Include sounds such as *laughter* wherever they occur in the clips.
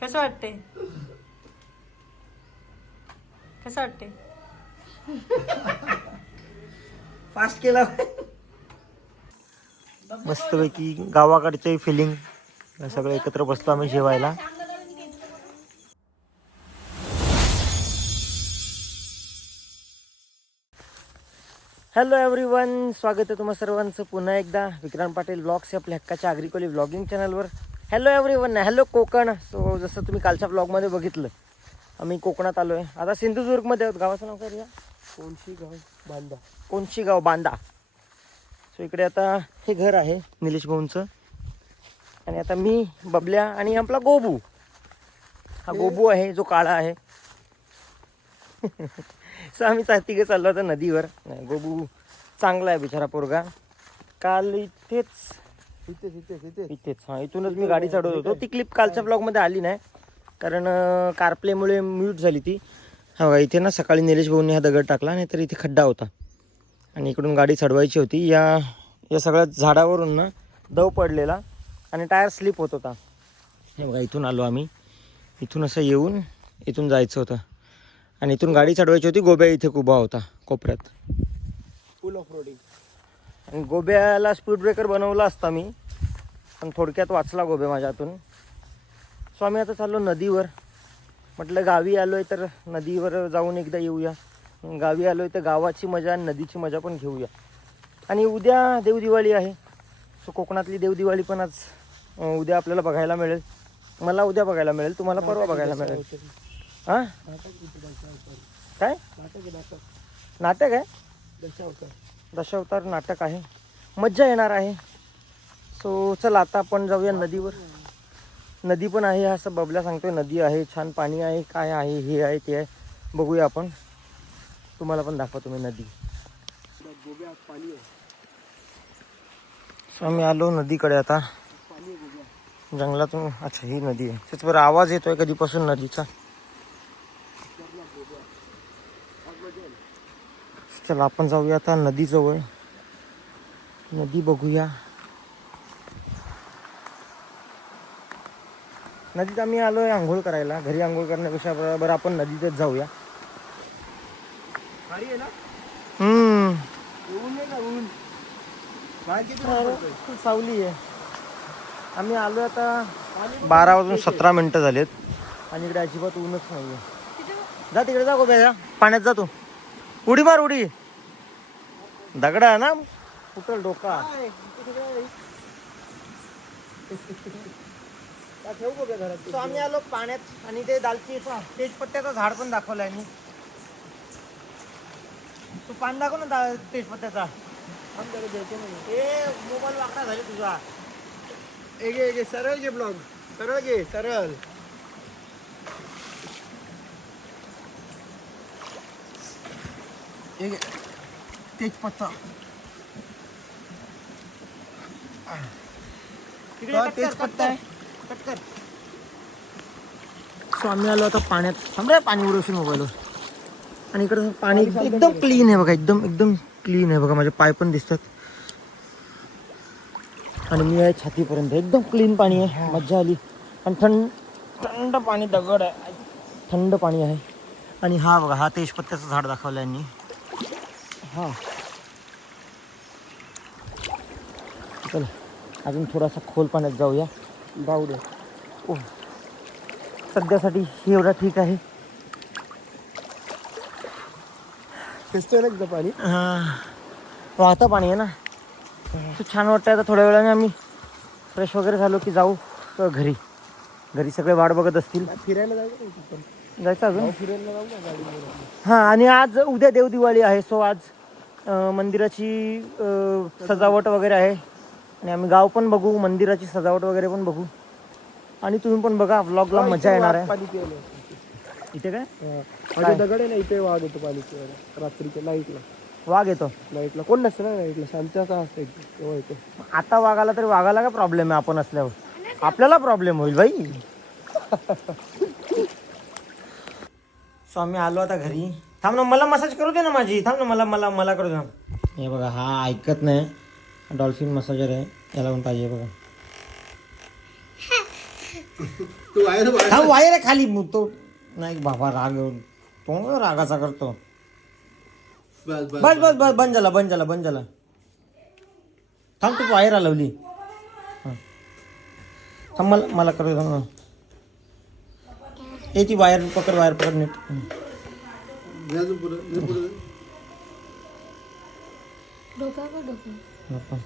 कसं वाटते कसं वाटते फास्ट केला. मस्तपैकी गावाकडचे फिलिंग सगळं एकत्र बसतो आम्ही जेवायला. हॅलो एव्हरीवन स्वागत आहे तुम्हा सर्वांचं पुन्हा एकदा. विक्रांत पाटील ब्लॉग्स आपल्या हक्काच्या आग्रिकोली ब्लॉगिंग चॅनलवर hello everyone hello Konkan. So जसं तुम्ही कालच्या ब्लॉगमध्ये बघितलं आम्ही कोकणात आलो आहे आता सिंधुदुर्गमध्ये आहोत. गावाचं नाव काय रे? कोणशी गाव? बांधा कोणची गाव? बांदा. सो इकडे आता हे घर आहे निलेश भाऊंचं. आणि आता मी बबल्या आणि आपला गोबू. हा गोबू आहे जो काळा आहे. *laughs* सो आम्ही तिघे चाललो होतो नदीवर. नाही, गोबू चांगला आहे बिचारा पोरगा. काल इथेच इथेच इथेच इथेच. इथेच. हां इथूनच मी गाडी चढवत होतो. ती क्लिप कालच्या ब्लॉगमध्ये आली नाही कारण कारप्लेमुळे म्यूट झाली ती. हा बघा इथे ना सकाळी निलेश भाऊंनी हा दगड टाकला नाही तर इथे खड्डा होता. आणि इकडून गाडी चढवायची होती. या या सगळ्या झाडावरून ना दव पडलेला आणि टायर स्लिप होत होता. हे बघा इथून आलो आम्ही. इथून असं येऊन इथून जायचं होतं. आणि इथून गाडी चढवायची होती. गोब्या इथे उभा होता कोपऱ्यात. फुल ऑफ रोडिंग आणि गोब्याला स्पीड ब्रेकर बनवला असता मी पण थोडक्यात वाचला गोब्या माझ्यातून. सो आम्ही आता चाललो नदीवर. म्हटलं गावी आलो आहे तर नदीवर जाऊन एकदा येऊया. गावी आलो आहे तर गावाची मजा आणि नदीची मजा पण घेऊया. आणि उद्या देवदिवाळी आहे. सो कोकणातली देवदिवाळी पण आज उद्या आपल्याला बघायला मिळेल. मला उद्या बघायला मिळेल तुम्हाला परवा बघायला मिळेल. हां? काय? नाटक आहे? दशावतार नाटक आहे. मज्जा येणार आहे. सो चला आता आपण जाऊया नदीवर. नदी पण आहे असं बबल्या सांगतोय. नदी आहे छान पाणी आहे काय आहे हे आहे ते आहे. बघूया आपण. तुम्हाला पण दाखवतो तुम्ही नदी. सो आम्ही आलो नदीकडे आता. जंगलातून अच्छा ही नदी आहे. तेच आवाज येतोय कधीपासून नदीचा? चला आपण जाऊया आता नदीजवळ. नदी बघूया. नदीत आम्ही आलोय आंघोळ करायला. घरी आंघोळ करण्यापेक्षा बरोबर आपण नदीतच जाऊया. आहे आहे सावली आहे. आम्ही आलो आता बारा वाजून सतरा मिनिटं झालेत. आणि इकडे अजिबात ऊनच नाहीये. जा तिकडे जा गोब्या पाण्यात जा तू. उडी मार उडी. दगड आहे ना? कुठं डोका. काय? ठेवू घरात आम्ही आलो पाण्यात आणि ते दालची तेजपत्त्याचं झाड पण दाखवलं आहे मी. तू पान दाखव ना दा- तेजपत्त्याचा. ए मोबाईल वाकडा झाले तुझा. एक एक सरळ घे ब्लॉग. सरळ घे सरळ. एक तेजपत्ता तेजपत्ता आहे. सो आम्ही आलो आता पाण्यात. थांब रे पाणी उडवशील मोबाईलवर आणि इकडे पाणी एकदम क्लीन आहे बघा एकदम एकदम क्लीन आहे बघा माझे पाय पण दिसतात. आणि मी आहे छातीपर्यंत. एकदम क्लीन पाणी आहे. मज्जा आली. आणि थंड थंड पाणी दगड आहे. थंड पाणी आहे. आणि हा बघा हा तेजपत्त्याचं झाड दाखवलं यांनी. हा. चला अजून थोडासा खोल पाण्यात जाऊया. बावडे. ओ. सध्यासाठी हे एवढा ठीक आहे. दिसतोय ना एकदा पाणी? हा. वाहतं पाणी आहे ना. खूप छान वाटतं आता थोड्या वेळाने आम्ही फ्रेश वगैरे झालो की जाऊ अ, घरी. घरी सगळे वाट बघत असतील. फिरायला तिथं जायचं अजून? जाऊ फिरायला जाऊ हां आणि आज उद्या देवदिवाळी आहे सो आज मंदिराची सजावट वगैरे आहे. आणि आम्ही गाव पण बघू मंदिराची सजावट वगैरे पण बघू. आणि तुम्ही पण बघा व्लॉगला मजा येणार आहे. इथे काय? दगड आहे ना इथे वाघ येतो प्यायला रात्रीच्या लाईटला वाघ येतो. लाईटला कोण नसतं ना लाईटला शांतता असते. तेव्हा येतो. आता वाघाला तरी वाघाला काय प्रॉब्लेम आहे? आपण असल्यावर. आपल्याला प्रॉब्लेम होईल भाई. *laughs* सो आम्ही आलो आता घरी. थांब ना मला मसाज करू दे ना माझी. थांब ना मला मला मला करू दे. हे बघा हा ऐकत नाही. डॉल्फिन मसाजर आहे. याला पण पाहिजे बघा? हा वायर आहे खाली. मग तो नाही बाबा राग तो रागाचा करतो. बस बस बस बंद झाला बंद झाला बंद झाला. थांब तू वायर लावली हा. थांब मला मला करू दे ना. ए ती वायर पकड वायर पकड नीट. अजून पुढं, घे पुढं. डोका का डोकं? नको.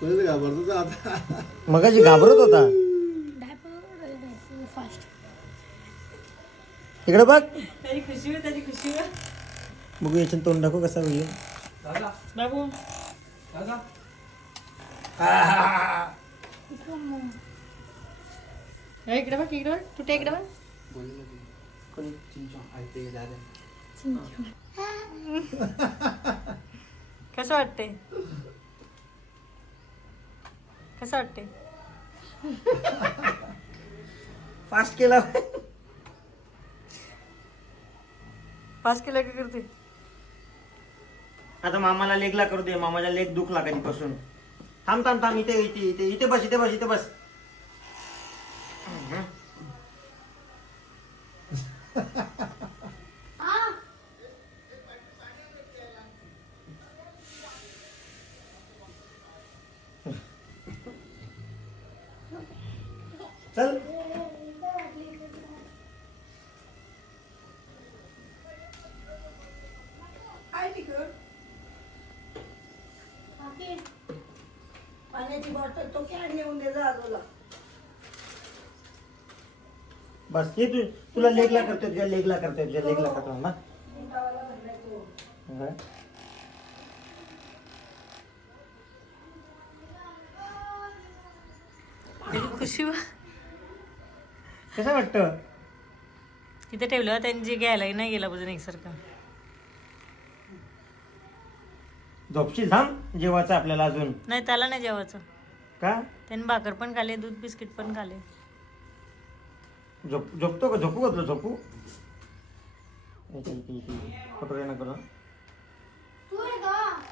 कोणीतरी घाबरतो तर आता. मगाशी घाबरत होता. डायपर फास्ट इकडे बघ. त्याची खुशी आहे त्याची खुशी आहे बघू याच्यात तोंड दाखव कसा होईल. बाबू हे इकडे बघ इकडे बघ. तुटे इकडे बघ? *laughs* कसं वाटते कसं वाटते फास्ट केला. पास केलं का करते आता मामाला लेगला करू दे. मामाच्या लेग दुखला कधीपासून थांब थांब थांब. इथे इथे इथे इथे बस इथे बस इथे बस. चल. पाण्याची बॉटल तो कॅन नेऊन दे जा आजोला. बस हे तू. तुला लेगला करतोय तुझ्या लेगला करतोय तुझ्या लेगला करतो ना हा. खुशी वा कसं वाटतं? तिथे ठेवलं त्यांनी जे घ्यायला नाही गेला पाहिजे एकसारखं. झोपशील थांब जेवायचं आपल्याला अजून. नाही त्याला नाही जेवायचं. का? त्यांनी भाकर पण खाले दूध बिस्किट पण खाले झोप झोपतो का? झोपू का तुला? झोपू? नको ना. तू आहे का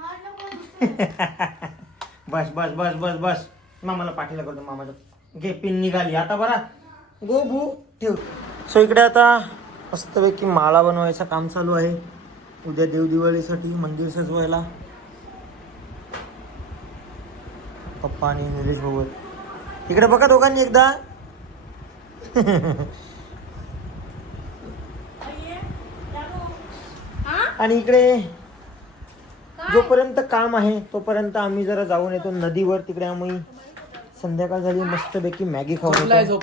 मार नको. *laughs* बस बस बस बस बस. मामाला पाठीला करतो मामाचं. घे पिन निघाली. आता बरा. गो भू ठेव. सो इकडे आता मस्तपैकी माळा बनवायचं काम चालू आहे. उद्या देवदिवाळीसाठी मंदिर सजवायला. पप्पा आणि निलेश भाऊ इकडे बघा दोघांनी एकदा. आणि इकडे जोपर्यंत काम आहे तोपर्यंत आम्ही जरा जाऊन येतो नदीवर. तिकडे आम्ही संध्याकाळ झाली मस्तपैकी मॅगी खाऊन झोपलाय येतो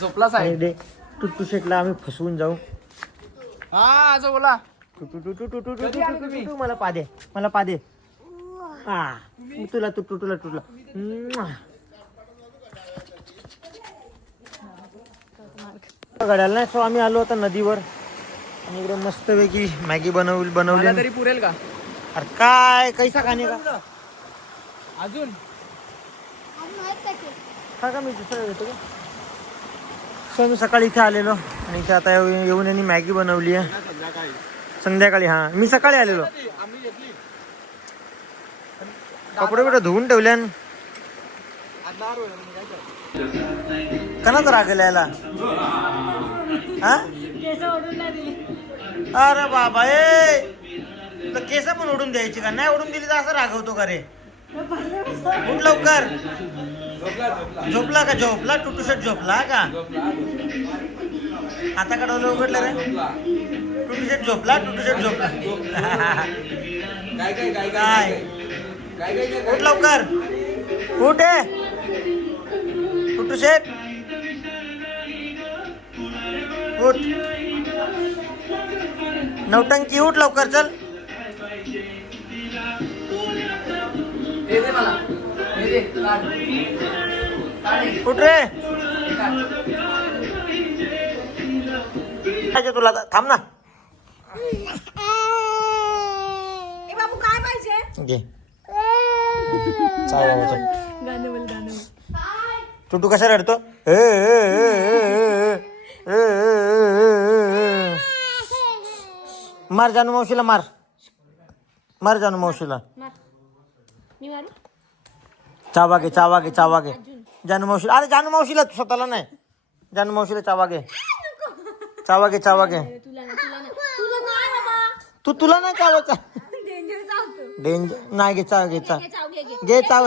झोपला. आणि टुट्टू शेटला आम्ही फसवून जाऊ. हा झोपला टुटू टुटू टुटू टुटू टुटू टुटू मला पादे मला पादे हा तुला तुटू तुला तुटला. म्वा. गड्याला नाही सो आम्ही आलो आता नदीवर. आणि इकडे मस्तपैकी मॅगी बनवली बनवली. तरी पुरेल का? अरे काय कैसा खाणे का? अजून? ते? हा का मी दुसरं येतो का? सो मी सकाळी इथे आलेलो. आणि इथे आता येऊन यांनी मॅगी बनवली आहे. संध्याकाळी हा. मी सकाळी आलेलो. कपडे बिडे धुवून ठेवले कनाच राखेल याला? हा? अरे बाबा ए! केस पण ओढून द्यायची का? नाही ओढून दिली तर असं रागवतो का रे? लवकर. झोपला का? झोपला? टुटू शर्ट झोपला का? आता का डोलं उघडलं रे. टुटू शर्ट झोपला टुटू शर्ट झोपला. काय उठ लवकर. उठ टुटू शर्ट उठ. नवटंकी उठ लवकर चल. मला. उठ रे. तुला थांब ना. बाबू काय पाहिजे? टुटू कशा रडतो? मार जानू मावशीला मार. मार जानू मावशीला. मी मारू? चावा घे चावा घे चावा घे जानू अरे जानू मावशीला स्वतःला नाही. जानू मावशीला चावा घे चावा घे चावा घे तू तुला नाही चावायचा. डेंजर नाही घे चाव घे चाव. घे चाव.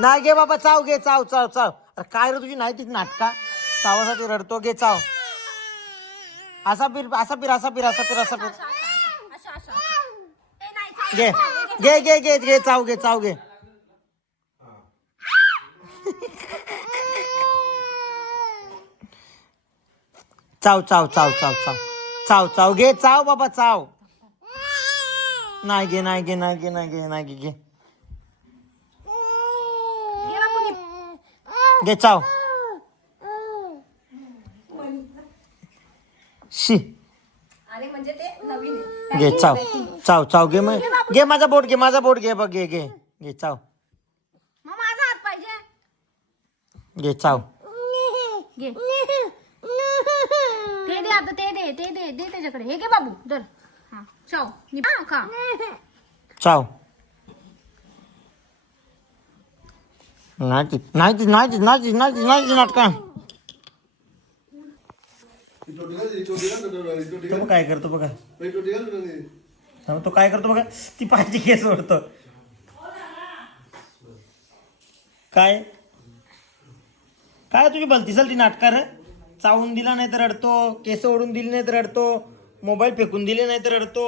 नाही घे बाबा चाव घे चाव चाव चाव. अरे काय रे तुझी? नाही ती नाटका. चावासाठी रडतो. घे चाव. असा पीर असा पीर असा पीर असा पीर असा पीर. घे घे घे घे घे चाव घे चाव घे. चाव चाव चाव चाव चाव. चाव चाव घे चाव बाबा चाव. नाही घे नाही घे नाही घे नाही घे नाही घे घे. घे चाव. शी. अरे म्हणजे ते नवीन आहे. घे चाव. चाव चाव घे मग. घे माझा बोट घे माझा बोट घे बघ घे घे. घे चाव. मग माझा हात पाहिजे. घे चाव. घे. ते दे आता ते दे ते दे दे त्याच्याकडे. हे घे बाबू धर. हा चाव. हा, खा. चाव. नाही ती नाही ती नाही ती नाही ती नाही ती नाही नाटका. तो काय करतो बघा. हा, तो काय करतो बघा. ती पाहिजे केस ओढतो काय? काय तुझी भलती ती नाटका रे? चावून दिला नाही तर रडतो केस ओढून दिली नाही तर रडतो मोबाईल फेकून दिले नाही तर रडतो.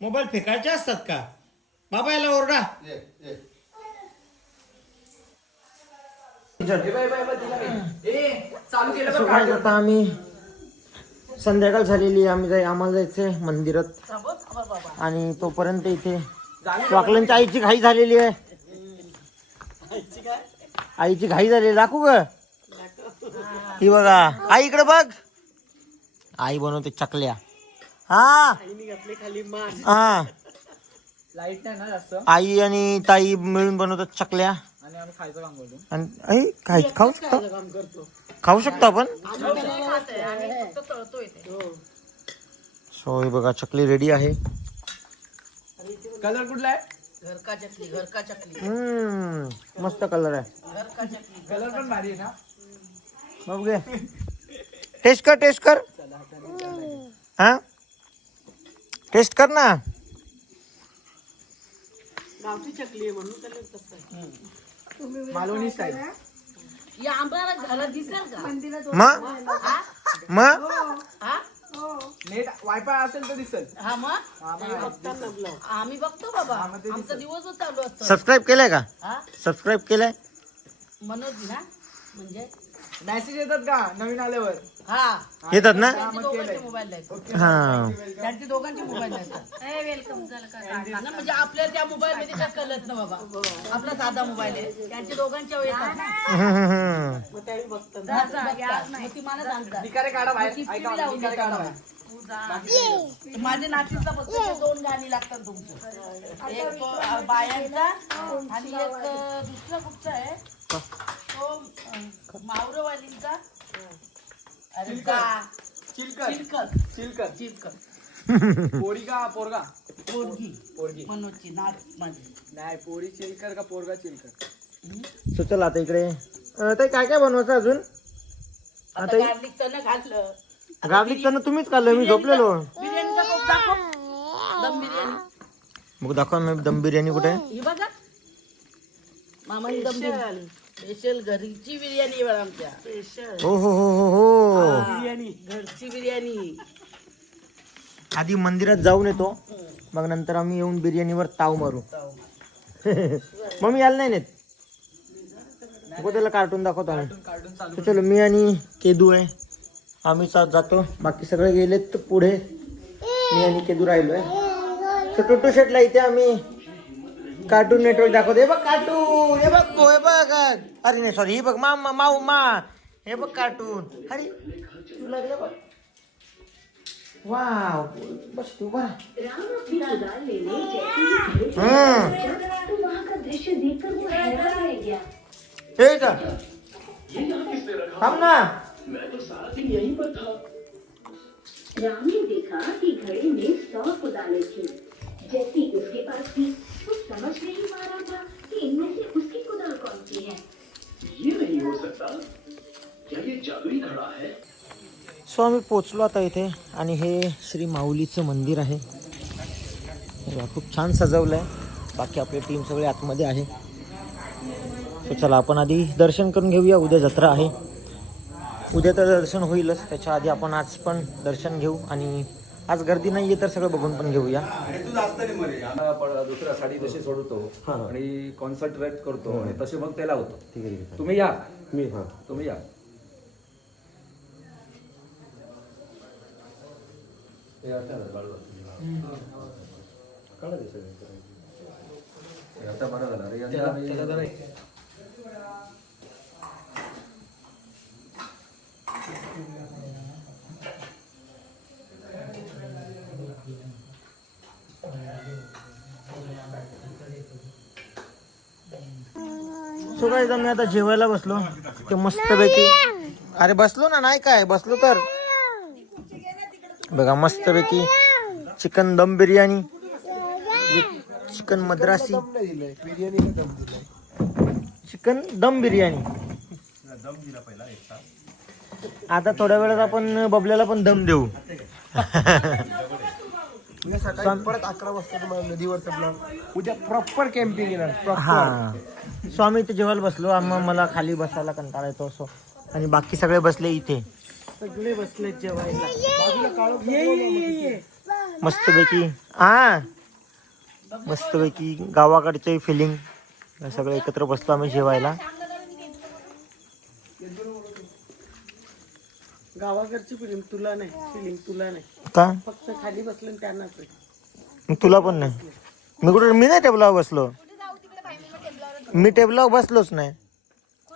मोबाईल फेकायचे असतात का? बाबा याला ओरडा. ए आता आम्ही संध्याकाळ झालेली. आम्ही जाई आम्हाला जायचंय मंदिरात. आणि तोपर्यंत इथे वाकलांच्या आईची घाई झालेली आहे. आईची घाई झालेली. दाखवू ग. ही बघा. आई इकडे बघ. आई बनवते चकल्या. हा. हा. लाइट नाही ना जास्त. आई आणि ताई मिळून बनवतात चकल्या. आणि आम्ही खायचं काम करतो आणि आई खाय खाऊ शकतो? खाऊ शकतो आपण? सो हे. बघा चकली रेडी आहे. कलर कुठला आहे? हम्म मस्त कलर आहे. कलर पण भारी आहे ना? बघ घे टेस्ट कर टेस्ट कर. हा? टेस्ट कर ना. मालवणी स्टाईल मग? मग? नेट वायफाय असेल तर दिसेल. हा मग? आम्ही बघतो. बाबा. आमचा दिवसच चालू असतो. सबस्क्राईब केलंय का? हा? सबस्क्राईब केलंय? मनोज ना म्हणजे? मेसेज येतात का? नवीन आल्यावर. हा. येतात ना? त्यांची दोघांचे मोबाईल हा. त्यांची दोघांचे मोबाईल म्हणजे आपल्या त्या मोबाईल मध्ये काय कळत ना बाबा. आपला साधा मोबाईल आहे. त्यांच्या दोघांच्या. बाहेर. माझ्या नातीचा फक्त दोन गाणी लागतात तुमचं. एक बायांचा आणि एक दुसरा कुठचा आहे? तो मावरवालींचा? अरे का चिलकर. चिलकर. चिलकर. चिलकर. *laughs* पोरी का पोरगा? पोरगी. पोरगी. मनोजची नात माझी नाही पोरी चिलकर का पोरगा चिलकर? सो चला आता इकडे. अं, ताई काय काय बनवायचं अजून? आता आता हे- गार्लिक चणं घातलं. गार्लिक तर तुम्हीच खाल्लं मी झोपलेलो. बिर्याणीचा कोप दाखव. दम बिर्याणी. मग दाखवा मी दम बिर्याणी कुठे आहे. ही बघा. मामानी दम बिर्याणी. स्पेशल घरची बिर्याणी आहे बघा आमच्या. स्पेशल. हो हो हो हो हो. बिर्याणी. घरची बिर्याणी. आधी मंदिरात जाऊन येतो. मग नंतर आम्ही येऊन बिर्याणीवर ताव मारू. *laughs* मग मी यायला नाही नेत. नको त्याला कार्टून दाखवतो आम्ही. कार्टून चालू तर चलो मी आणि केदू आहे. आम्ही साथ जातो. बाकी सगळे गेलेत तर पुढे. मी आणि केदू राहिलोय. तर टोटो शेटला इथे आम्ही कार्टून नेटवर्क दाखवतो. हे बघ कार्टून हे बघ हे बघ, अरे नाही सॉरी हे बघ, मा मा, माऊ, मा. हे बघ कार्टून अरे तू लागलं बघ. वाव बस तू बरा हे का थांब ना. राम ने देखा कि घड़े में सौ कुदालें थी। जैसी उसके पास थी, वो समझ नहीं पा रहा था। कि इनमें से उसकी कुदाल कौन सी है? ये नहीं हो सकता। क्या ये जादुई घड़ा है? सो आम्ही पोचलो आता इथे आणि हे श्री माऊलीचं मंदिर आहे. खूप छान सजवलं आहे बाकी आपली टीम सगळे आतमध्ये आहे. सो चला आपण आधी दर्शन करून घेऊया. उद्या जत्रा आहे. उद्या तर दर्शन होईलच. त्याच्या आधी आपण आज पण दर्शन घेऊ आणि आज गर्दी नाही आहे तर सगळं बघून पण घेऊया. दुसऱ्या साडी तशी सोडतो आणि कॉन्सन्ट्रेट करतो आणि तसे मग त्याला होतो. ठीक आहे तुम्ही या. मी हा. तुम्ही या. आता बरं झालं. अरे सो काय मी आता जेवायला बसलो. ते मस्तपैकी. अरे बसलो ना नाही काय? बसलो तर. बघा मस्तपैकी चिकन दम बिर्याणी. चिकन मद्रासी. चिकन दम बिर्याणी. आता थोड्या वेळात आपण बबल्याला पण दम देऊ. परत अकरा वाजता ब्लॉग उद्या प्रॉपर कॅम्पिंग येणार प्रॉपर हा सो आम्ही इथे जेवायला बसलो आम्हा मला खाली बसायला कंटाळा येतो असो. आणि बाकी सगळे बसले इथे. सगळे बसले जेवायला. मस्तपैकी. हा. मस्तपैकी गावाकडचे फिलिंग सगळे एकत्र बसलो आम्ही जेवायला. गावाकडची फिलिंग तुला नाही फिलिंग तुला नाही. का? फक्त खाली बसलं त्यांनाच. मग तुला पण नाही. मी कुठे मी नाही टेबलावर बसलो. मी टेबलावर बसलोच नाही.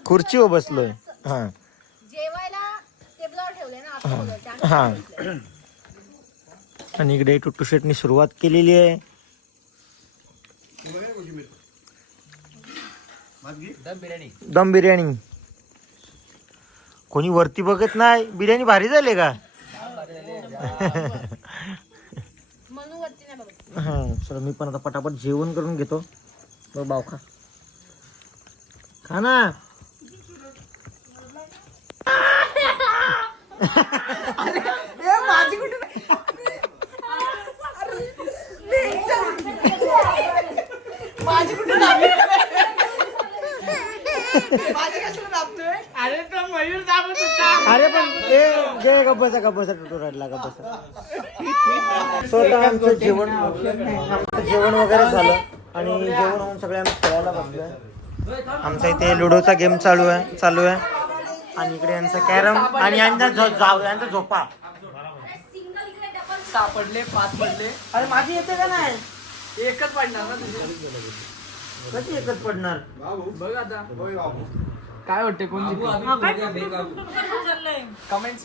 खुर्चीवर बसलोय. हा. जेवायला टेबलावर ठेवले ना असं बोलायचं हा. आणि इकडे टुट्टू शेटनी सुरुवात केलेली आहे. दम बिर्याणी. कोणी वरती बघत नाही? बिर्याणी भारी झाली का? म्हणून वरती नाही बघत. हा चला मी पण आता पटापट जेवण करून घेतो. बघ बाव खा ना. अरे तो मयूर दाबत होता. अरे पण ए जे गप्पसा गप्पसा टुटू रडला गप्पसा स्वतः आमचं जेवण आमचं जेवण वगैरे झालं. आणि जेवण होऊन सगळे आम्ही खेळायला बसलोय. आमचा इथे लुडोचा गेम चालू आहे चालू आहे. आणि इकडे यांचा कॅरम आणि यांचा जाव- यांचा झोपा. सापडले पाच पडले. अरे माझी येते का नाही? एकच पडणार ना तुझे. कशी एकच पडणार? बघ आता. काय वाटते कोण कमेंट्स